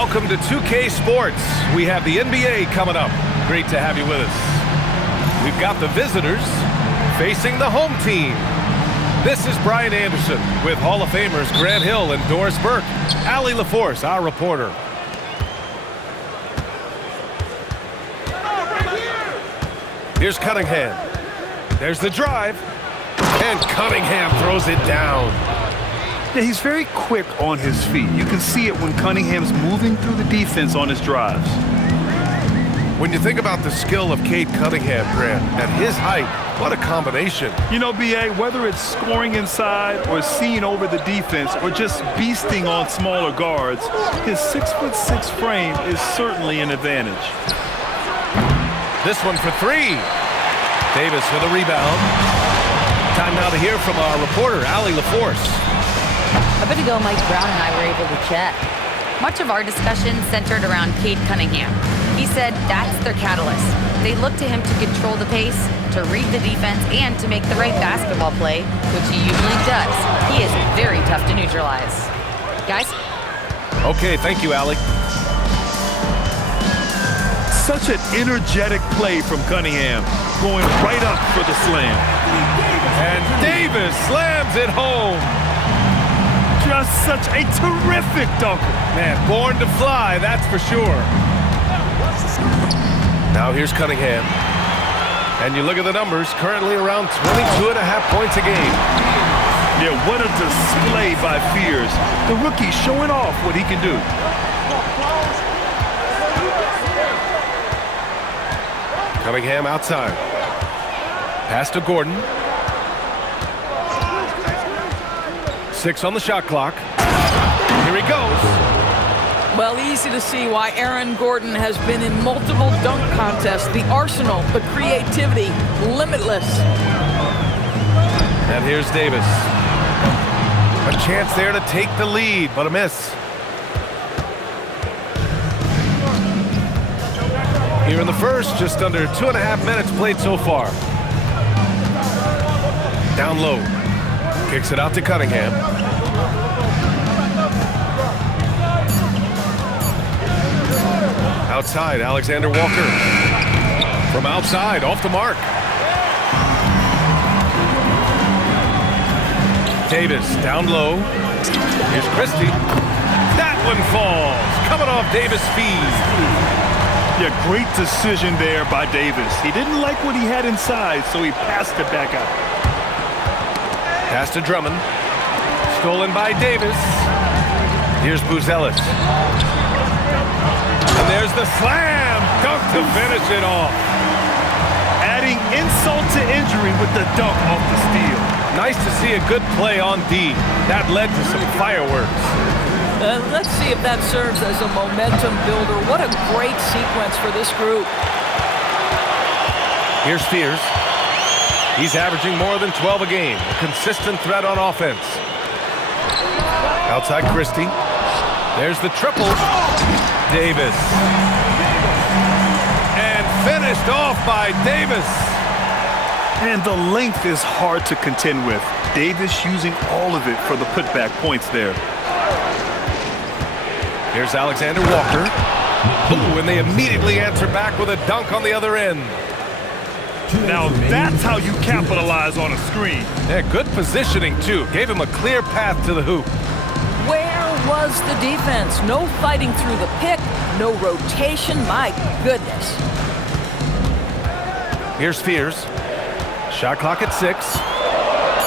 Welcome to 2K Sports. We have the NBA coming up. Great to have you with us. We've got the visitors facing the home team. This is Brian Anderson with Hall of Famers Grant Hill and Doris Burke. Allie LaForce, our reporter. Here's Cunningham. There's the drive. And Cunningham throws it down. Yeah, he's very quick on his feet. You can see it when Cunningham's moving through the defense on his drives. When you think about the skill of Cade Cunningham, Grant, at his height, what a combination. You know, B.A., whether it's scoring inside or seeing over the defense or just beasting on smaller guards, his 6'6" frame is certainly an advantage. This one for three. Davis with a rebound. Time now to hear from our reporter, Allie LaForce. A bit ago, Mike Brown and I were able to chat. Much of our discussion centered around Cade Cunningham. He said that's their catalyst. They look to him to control the pace, to read the defense, and to make the right basketball play, which he usually does. He is very tough to neutralize. Guys? Okay, thank you, Allie. Such an energetic play from Cunningham, going right up for the slam. And Davis slams it home. Just such a terrific dunker. Man, born to fly, that's for sure. Now here's Cunningham. And you look at the numbers, currently around 22.5 points a game. Yeah, what a display by Fears. The rookie showing off what he can do. Cunningham outside. Pass to Gordon. 6 on the shot clock. Here he goes. Well, easy to see why Aaron Gordon has been in multiple dunk contests. The arsenal, the creativity, limitless. And here's Davis. A chance there to take the lead, but a miss. Here in the first, just under 2.5 minutes played so far. Down low. Kicks it out to Cunningham. Outside, Alexander Walker. From outside, off the mark. Davis down low. Here's Christie. That one falls. Coming off Davis' feet. Yeah, great decision there by Davis. He didn't like what he had inside, so he passed it back out. Pass to Drummond. Stolen by Davis. Here's Buzelis. And there's the slam. Dunk to finish it off. Adding insult to injury with the dunk off the steal. Nice to see a good play on D. That led to some fireworks. Let's see if that serves as a momentum builder. What a great sequence for this group. Here's Fears. He's averaging more than 12 a game. A consistent threat on offense. Outside Christie. There's the triple. Davis. And finished off by Davis. And the length is hard to contend with. Davis using all of it for the putback points there. Here's Alexander Walker. Ooh, and they immediately answer back with a dunk on the other end. Now that's how you capitalize on a screen. Yeah, good positioning, too. Gave him a clear path to the hoop. Where was the defense? No fighting through the pick, no rotation. My goodness. Here's Fears. Shot clock at 6.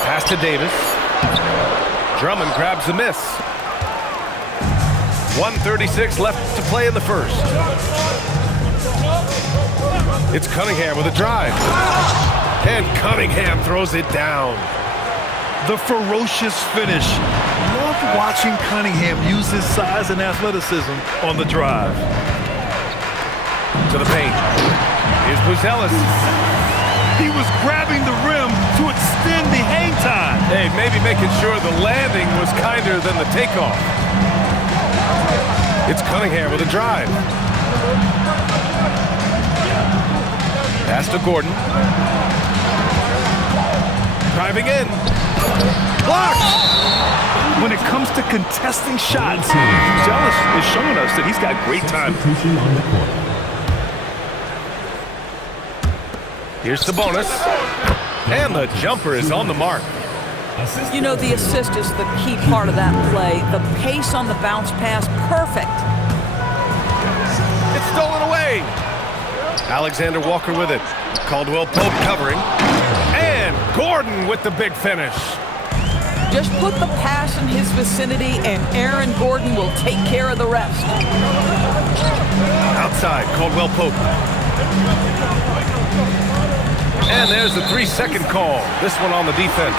Pass to Davis. Drummond grabs the miss. 1:36 left to play in the first. It's Cunningham with a drive. And Cunningham throws it down. The ferocious finish. Love watching Cunningham use his size and athleticism on the drive. To the paint. Here's Buzelis. He was grabbing the rim to extend the hang time. Hey, maybe making sure the landing was kinder than the takeoff. It's Cunningham with a drive. Pass to Gordon. Driving in. Blocked! When it comes to contesting shots, Zealous is showing us that he's got great time. Here's Sabonis. And the jumper is on the mark. You know, the assist is the key part of that play. The pace on the bounce pass, perfect. It's stolen away. Alexander Walker with it. Caldwell Pope covering. And Gordon with the big finish. Just put the pass in his vicinity and Aaron Gordon will take care of the rest. Outside, Caldwell Pope. And there's the 3-second call. This one on the defense.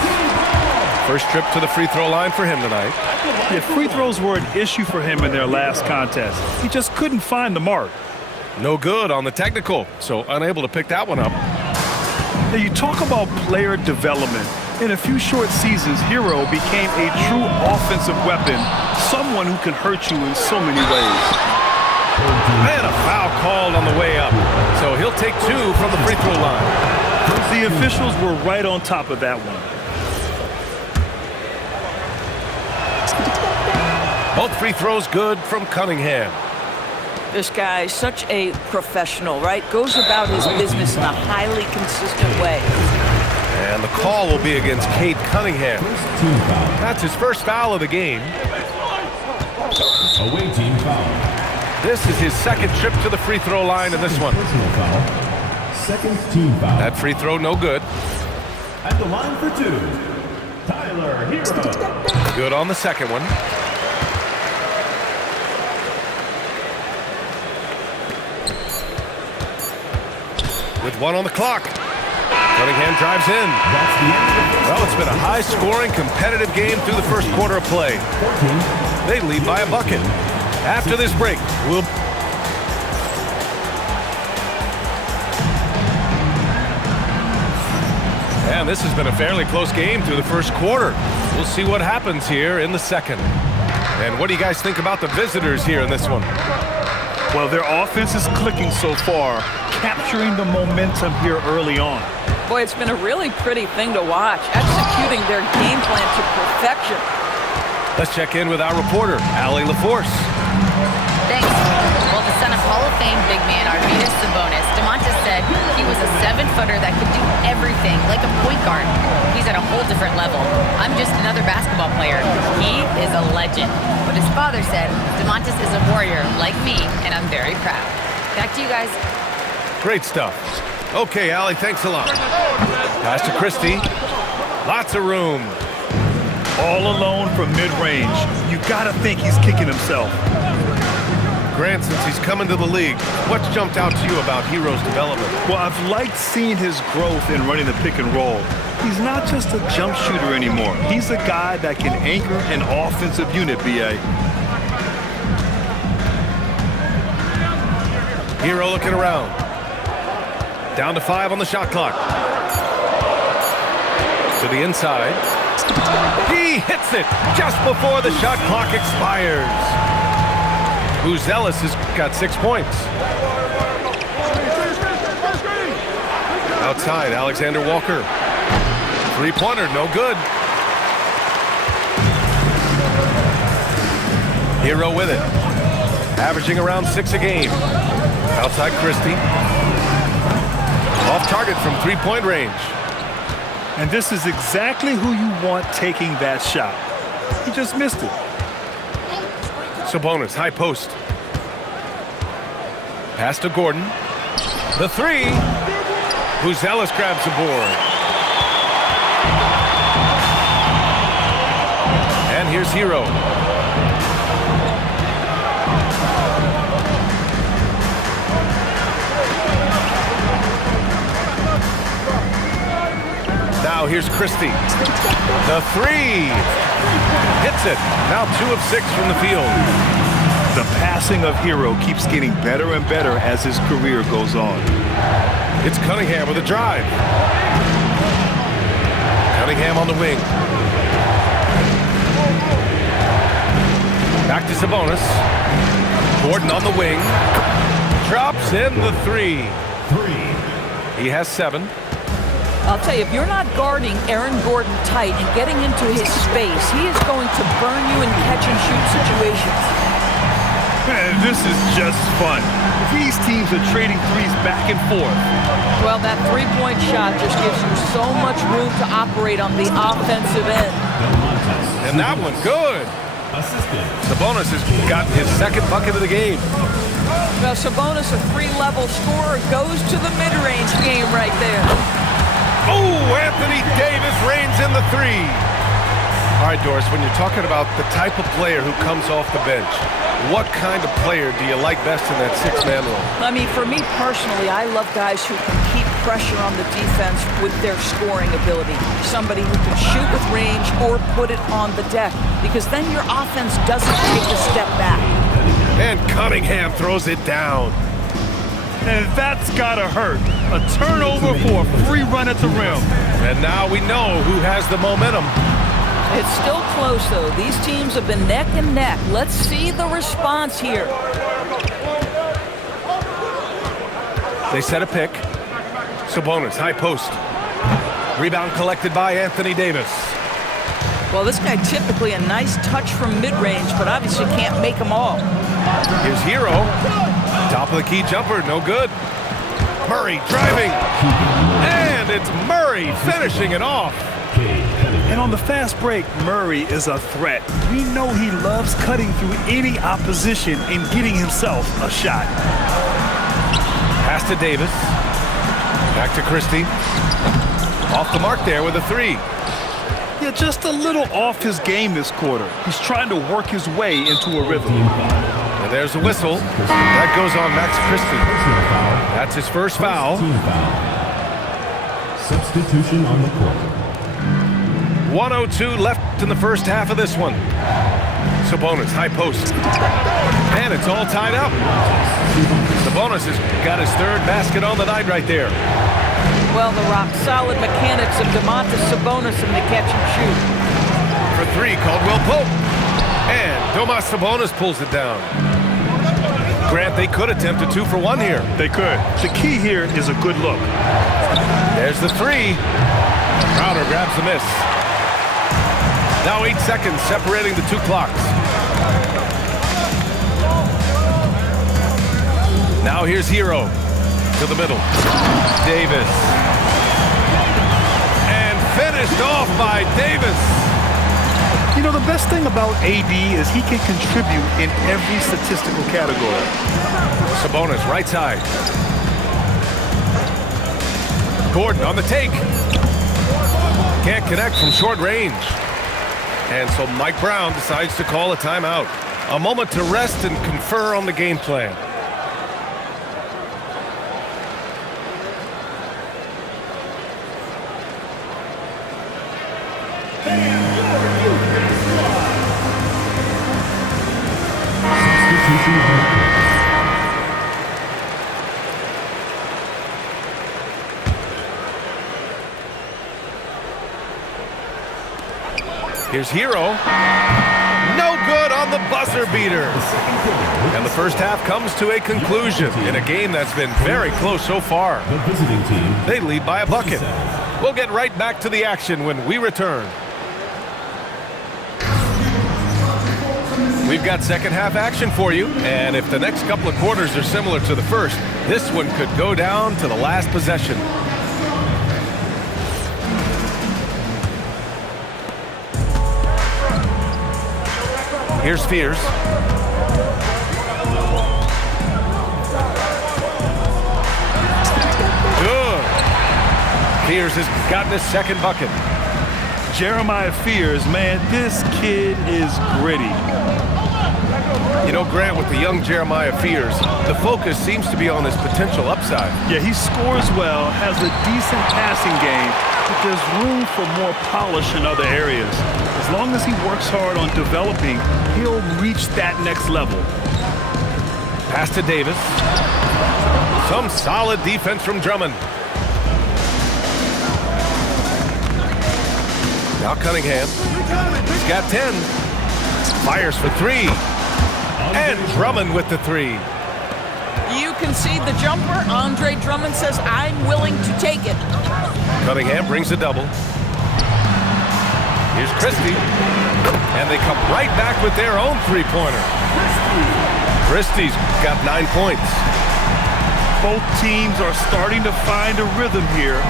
First trip to the free throw line for him tonight. Yeah, free throws were an issue for him in their last contest. He just couldn't find the mark. No good on the technical, so unable to pick that one up. Now you talk about player development. In a few short seasons, Hero became a true offensive weapon, someone who can hurt you in so many ways. And a foul called on the way up, so he'll take 2 from the free throw line. The officials were right on top of that one. Both free throws good from Cunningham. This guy's such a professional, right? Goes about his business in a highly consistent way. And the call will be against Cade Cunningham. That's his first foul of the game. Away team foul. This is his second trip to the free throw line in this one. Second team foul. That free throw no good. At the line for 2, Tyler Hero. Good on the second one. With 1 on the clock. Cunningham drives in. That's the end. Well, it's been a high-scoring, competitive game through the first quarter of play. 14. They lead by a bucket. After this break, we'll... And this has been a fairly close game through the first quarter. We'll see what happens here in the second. And what do you guys think about the visitors here in this one? Well, their offense is clicking so far, capturing the momentum here early on. Boy, it's been a really pretty thing to watch, executing their game plan to perfection. Let's check in with our reporter, Allie LaForce. Thanks. Well, the son of Hall of Fame big man Arvydas Sabonis, DeMontis said he was a 7-footer that could do everything, like a point guard. He's at a whole different level. I'm just another basketball player. He is a legend. But his father said, DeMontis is a warrior like me, and I'm very proud. Back to you guys. Great stuff. Okay, Allie, thanks a lot. Pass to Christie. Lots of room. All alone from mid-range. You gotta think he's kicking himself. Grant, since he's come into the league, what's jumped out to you about Hero's development? Well, I've liked seeing his growth in running the pick and roll. He's not just a jump shooter anymore. He's a guy that can anchor an offensive unit, B.A. Hero looking around. Down to 5 on the shot clock. To the inside. He hits it just before the shot clock expires. Zealous has got 6 points. Outside, Alexander Walker. 3-pointer, no good. Hero with it. Averaging around 6 a game. Outside Christie. Off target from 3-point range. And this is exactly who you want taking that shot. He just missed it. Sabonis, high post. Pass to Gordon. The 3. Zealous grabs the board. And here's Hero. Now here's Christie. The 3. Hits it. Now 2 of 6 from the field. The passing of Hero keeps getting better and better as his career goes on. It's Cunningham with a drive. Cunningham on the wing. Back to Sabonis. Gordon on the wing. Drops in the 3. He has 7. I'll tell you, if you're not guarding Aaron Gordon tight and getting into his space, he is going to burn you in catch-and-shoot situations. Man, this is just fun. These teams are trading threes back and forth. Well, that three-point shot just gives you so much room to operate on the offensive end. And that one, good. Sabonis has gotten his second bucket of the game. Well, Sabonis, a three-level scorer, goes to the mid-range game right there. Oh, Anthony Davis reigns in the three. All right, Doris, when you're talking about the type of player who comes off the bench, what kind of player do you like best in that six-man role? I mean, for me personally, I love guys who can keep pressure on the defense with their scoring ability. Somebody who can shoot with range or put it on the deck, because then your offense doesn't take a step back. And Cunningham throws it down. And that's gotta hurt. A turnover for a free run at the rim. And now we know who has the momentum. It's still close, though. These teams have been neck and neck. Let's see the response here. They set a pick. Sabonis, high post. Rebound collected by Anthony Davis. Well, this guy typically a nice touch from mid-range, but obviously can't make them all. Here's Hero. Top of the key jumper, no good. Murray driving. And it's Murray finishing it off. And on the fast break, Murray is a threat. We know he loves cutting through any opposition and getting himself a shot. Pass to Davis. Back to Christie. Off the mark there with a three. Yeah, just a little off his game this quarter. He's trying to work his way into a rhythm. And there's a whistle. That goes on Max Christie. That's his first foul. Substitution on the court. 1:02 left in the first half of this one. Sabonis, high post. And it's all tied up. Sabonis has got his third basket on the night right there. Well, the rock-solid mechanics of Domantas Sabonis in the catch and shoot. For three, Caldwell Pope. And Domas Sabonis pulls it down. Grant, they could attempt a 2 for 1 here. They could. The key here is a good look. There's the three. Crowder grabs the miss. Now 8 seconds separating the two clocks. Now here's Hero to the middle. Davis. And finished off by Davis. You know, the best thing about AD is he can contribute in every statistical category. Sabonis, right side. Gordon on the take. Can't connect from short range. And so Mike Brown decides to call a timeout. A moment to rest and confer on the game plan. Here's Hero. No good on the buzzer beater. And the first half comes to a conclusion in a game that's been very close so far. The visiting team. They lead by a bucket. We'll get right back to the action when we return. We've got second half action for you, and if the next couple of quarters are similar to the first, this one could go down to the last possession. Here's Fears. Good. Fears has gotten his second bucket. Jeremiah Fears, man, this kid is gritty. You know, Grant, with the young Jeremiah Fears, the focus seems to be on his potential upside. Yeah, he scores well, has a decent passing game, but there's room for more polish in other areas. As long as he works hard on developing, he'll reach that next level. Pass to Davis. Some solid defense from Drummond. Now Cunningham. He's got 10. Fires for three. And Drummond with the three. You concede the jumper. Andre Drummond says, I'm willing to take it. Cunningham brings a double. Here's Christie. And they come right back with their own three-pointer. Christie's got 9 points. Both teams are starting to find a rhythm here.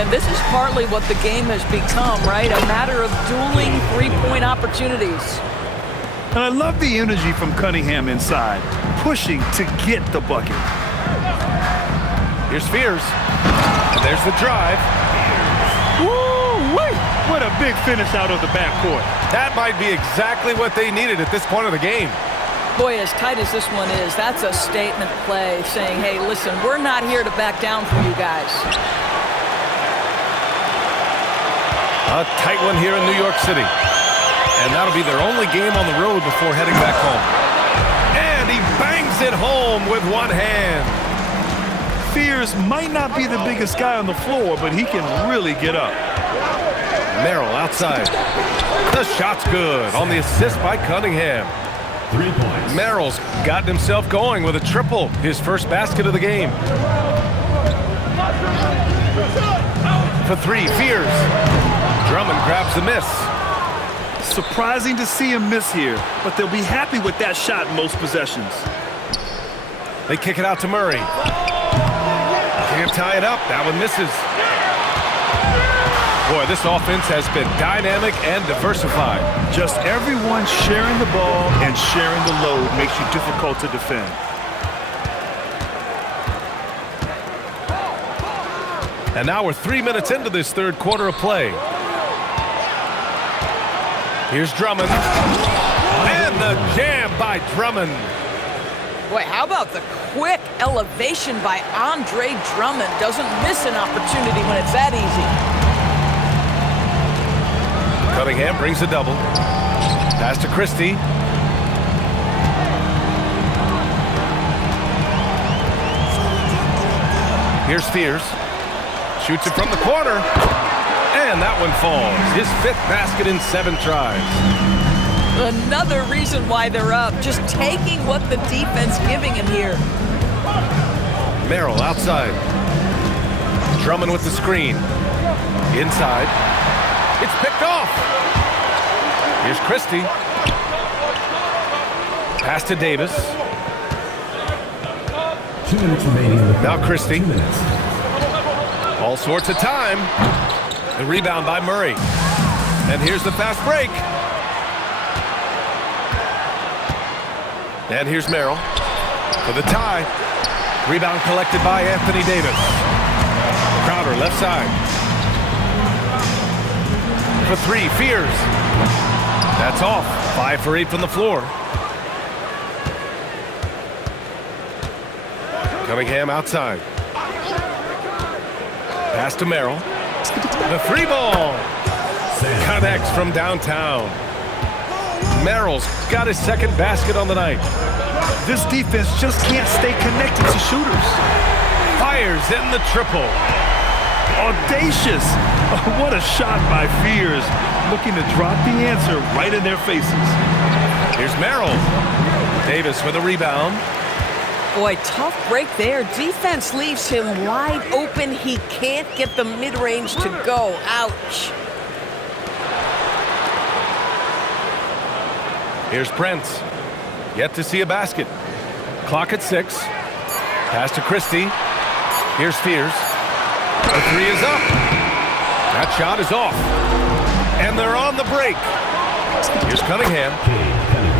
And this is partly what the game has become, right? A matter of dueling three-point opportunities. And I love the energy from Cunningham inside, pushing to get the bucket. Here's Fears. And there's the drive. Woo-wee! What a big finish out of the backcourt. That might be exactly what they needed at this point of the game. Boy, as tight as this one is, that's a statement play saying, hey, listen, we're not here to back down from you guys. A tight one here in New York City. And that'll be their only game on the road before heading back home. And he bangs it home with one hand. Fears might not be the biggest guy on the floor, but he can really get up. Merrill outside. The shot's good on the assist by Cunningham. 3 points. Merrill's gotten himself going with a triple, his first basket of the game. For three, Fears. Drummond grabs the miss. Surprising to see him miss here, but they'll be happy with that shot in most possessions. They kick it out to Murray. Can't tie it up. That one misses. Boy, this offense has been dynamic and diversified. Just everyone sharing the ball and sharing the load makes you difficult to defend. And now we're 3 minutes into this third quarter of play. Here's Drummond. And the jam by Drummond. Boy, how about the quick elevation by Andre Drummond? Doesn't miss an opportunity when it's that easy. Cunningham brings a double. Pass to Christie. Here's Fears. Shoots it from the corner. And that one falls. His 5th basket in 7 tries. Another reason why they're up. Just taking what the defense giving him here. Merrill outside. Drummond with the screen. Inside. It's picked off. Here's Christie. Pass to Davis. 2 minutes remaining in the Now Christie. 2 minutes. All sorts of time. The rebound by Murray. And here's the fast break. And here's Merrill for the tie. Rebound collected by Anthony Davis. Crowder left side. For three, Fears. That's off. 5 for 8 from the floor. Cunningham outside. Pass to Merrill. The free ball. Connects from downtown. Merrill's got his 2nd basket on the night. This defense just can't stay connected to shooters. Fires in the triple. Audacious. What a shot by Fears. Looking to drop the answer right in their faces. Here's Merrill. Davis with a rebound. Boy, tough break there. Defense leaves him wide open. He can't get the mid-range to go. Ouch. Here's Prince. Yet to see a basket. Clock at 6. Pass to Christie. Here's Fears. The 3 is up. That shot is off. And they're on the break. Here's Cunningham.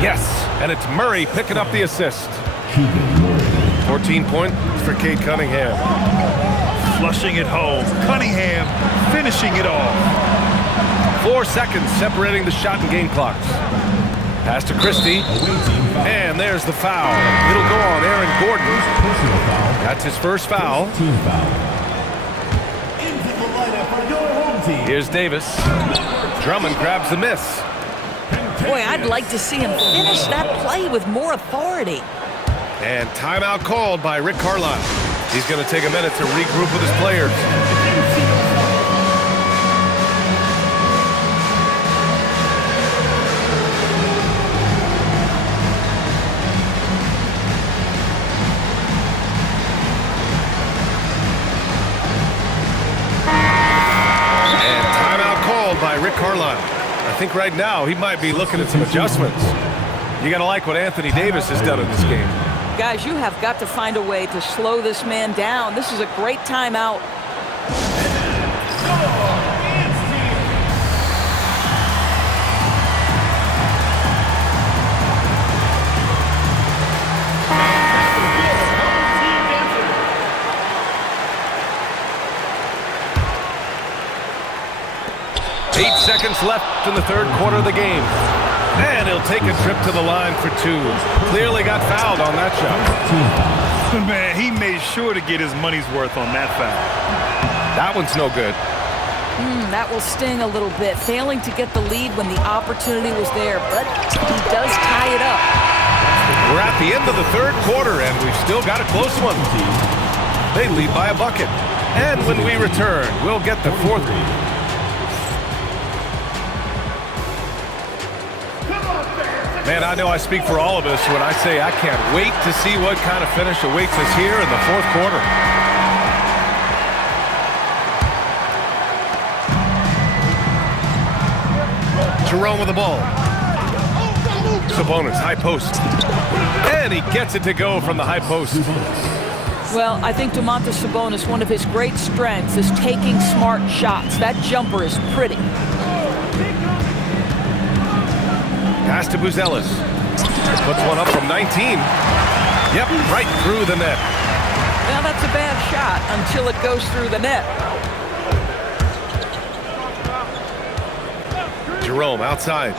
Yes, and it's Murray picking up the assist. 14 points for Cade Cunningham. Flushing it home. Cunningham finishing it off. 4 seconds separating the shot and game clocks. Pass to Christie. And there's the foul. It'll go on Aaron Gordon. That's his first foul. Team foul. Into the lineup for your home team. Here's Davis. Drummond grabs the miss. Boy, I'd like to see him finish that play with more authority. And timeout called by Rick Carlisle. He's going to take a minute to regroup with his players. Rick Carlisle. I think right now he might be looking at some adjustments. You got to like what Anthony Davis has done in this game. Guys, you have got to find a way to slow this man down. This is a great timeout. Eight seconds left in the third quarter of the game. And he'll take a trip to the line for two. Clearly got fouled on that shot. Man, he made sure to get his money's worth on that foul. That one's no good. That will sting a little bit. Failing to get the lead when the opportunity was there, but he does tie it up. We're at the end of the third quarter, and we've still got a close one. They lead by a bucket. And when we return, we'll get the fourth. Man, I know I speak for all of us when I say I can't wait to see what kind of finish awaits us here in the fourth quarter. Jerome with the ball. Sabonis, high post. And he gets it to go from the high post. Well, I think Domantas Sabonis, one of his great strengths is taking smart shots. That jumper is pretty. Pass to Buzelis. Puts one up from 19. Yep, right through the net. Now that's a bad shot until it goes through the net. Jerome outside.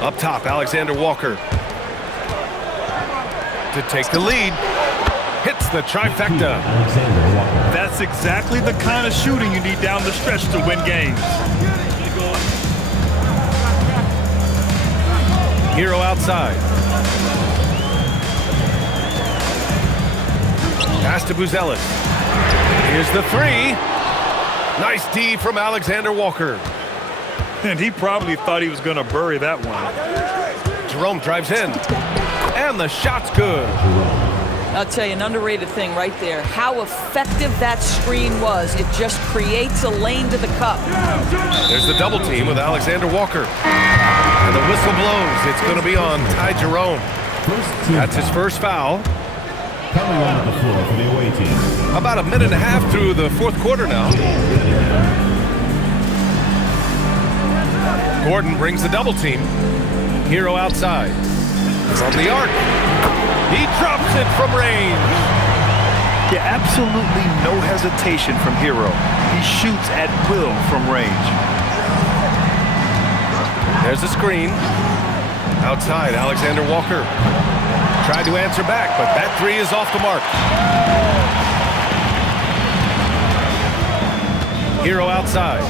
Up top, Alexander Walker. To take the lead. Hits the trifecta. That's exactly the kind of shooting you need down the stretch to win games. Hero outside. Pass to Buzelis. Here's the three. Nice D from Alexander Walker. And he probably thought he was going to bury that one. Jerome drives in. And the shot's good. I'll tell you, an underrated thing right there. How effective that screen was. It just creates a lane to the cup. There's the double team with Alexander Walker. And the whistle blows. It's going to be on Ty Jerome. That's his first foul. Coming onto the floor for the away team. About a minute and a half through the fourth quarter now. Gordon brings the double team. Hero outside. From the arc. He drops it from range. Yeah, absolutely no hesitation from Hero. He shoots at will from range. There's the screen. Outside, Alexander Walker. Tried to answer back, but that three is off the mark. Hero outside.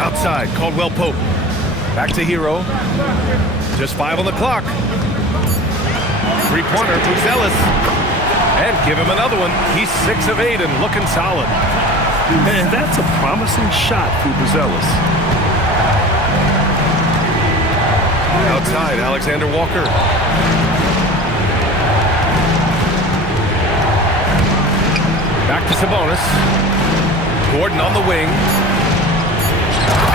Outside, Caldwell Pope. Back to Hero. Just 5 on the clock. Three-pointer, Buzelis. And give him another one. He's 6 of 8 and looking solid. And that's a promising shot for Buzelis. Outside, Alexander Walker. Back to Sabonis. Gordon on the wing.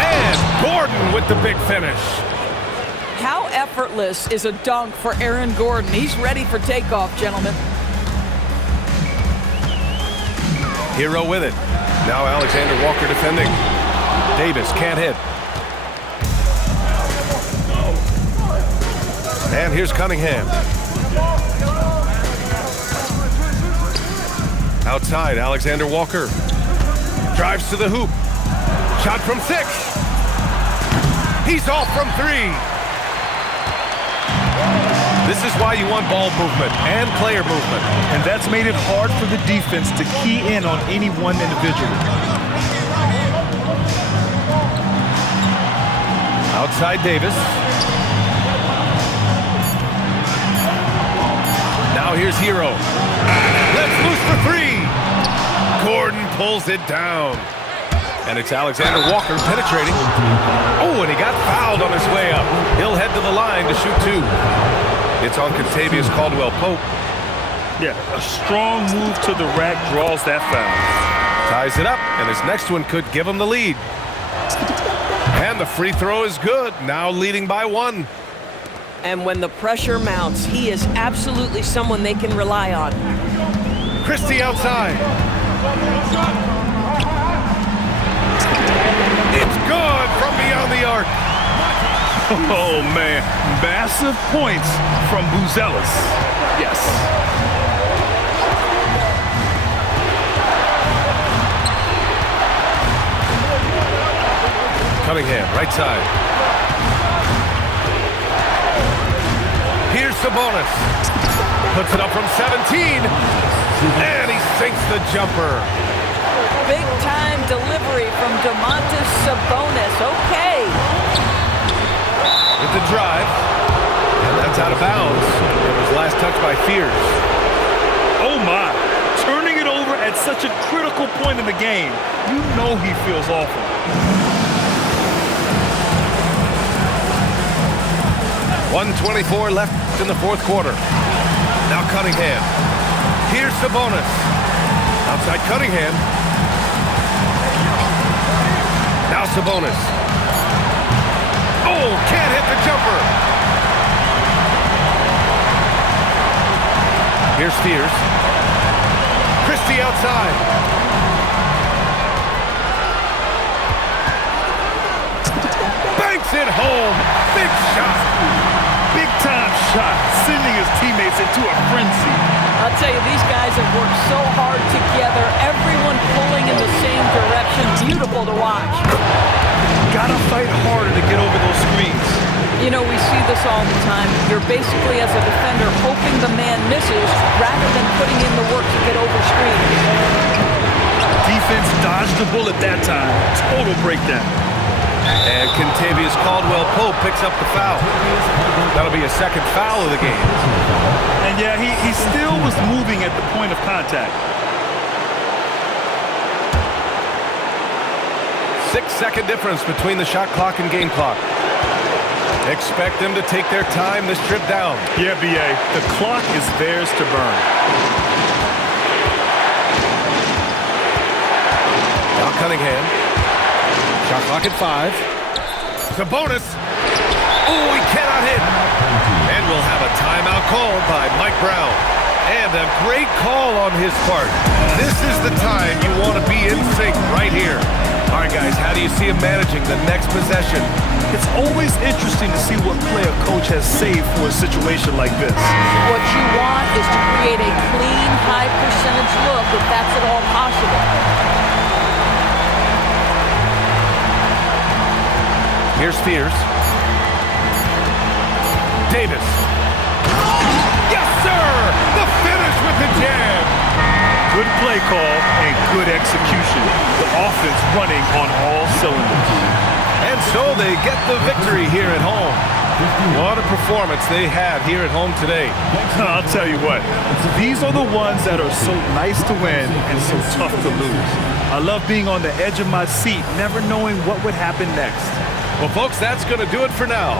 And Gordon with the big finish. How effortless is a dunk for Aaron Gordon? He's ready for takeoff, gentlemen. Hero with it. Now Alexander Walker defending. Davis can't hit. And here's Cunningham. Outside, Alexander Walker. Drives to the hoop. Shot from 6. He's off from 3. This is why you want ball movement and player movement. And that's made it hard for the defense to key in on any one individual. Outside Davis. Now here's Hero. Let's loose for 3. Gordon pulls it down. And it's Alexander Walker penetrating. Oh, and he got fouled on his way up. He'll head to the line to shoot 2. It's on Contavious Caldwell Pope. Yeah, a strong move to the rack draws that foul. Ties it up, and his next one could give him the lead. And the free throw is good, now leading by 1. And when the pressure mounts, he is absolutely someone they can rely on. Christie outside. It's good from beyond the arc. Oh, man. Massive points from Buzelis. Yes. Cunningham, right side. Here's Sabonis. Puts it up from 17. And he sinks the jumper. Big-time delivery from Domantas Sabonis. Okay. With the drive. And that's out of bounds. It was last touched by Fears. Oh, my. Turning it over at such a critical point in the game. You know he feels awful. 1:24 left in the fourth quarter. Now Cunningham. Here's Sabonis. Outside Cunningham. Now Sabonis. Oh, can't hit the jumper. Here's Fears. Christie outside. Banks it home. Big shot. Big-time shot, sending his teammates into a frenzy. I'll tell you, these guys have worked so hard together, everyone pulling in the same direction. Beautiful to watch. Gotta fight harder to get over those screens. You know, we see this all the time. You're basically, as a defender, hoping the man misses rather than putting in the work to get over screens. Defense dodged the bullet that time. Total breakdown. And Kentavious Caldwell-Pope picks up the foul. That'll be a second foul of the game. And yeah, he still was moving at the point of contact. 6-second difference between the shot clock and game clock. Expect them to take their time this trip down. Yeah, B.A., the clock is theirs to burn. Now Cunningham. Shot clock at 5. Sabonis. Oh, he cannot hit. And we'll have a timeout called by Mike Brown. And a great call on his part. This is the time you want to be in sync right here. All right, guys, how do you see him managing the next possession? It's always interesting to see what play a coach has saved for a situation like this. What you want is to create a clean, high-percentage look if that's at all possible. Here's Fears. Davis. Yes, sir! The finish with the jam. Good play call and good execution. The offense running on all cylinders. And so they get the victory here at home. What a performance they had here at home today. I'll tell you what, these are the ones that are so nice to win and so tough to lose. I love being on the edge of my seat, never knowing what would happen next. Well, folks, that's going to do it for now.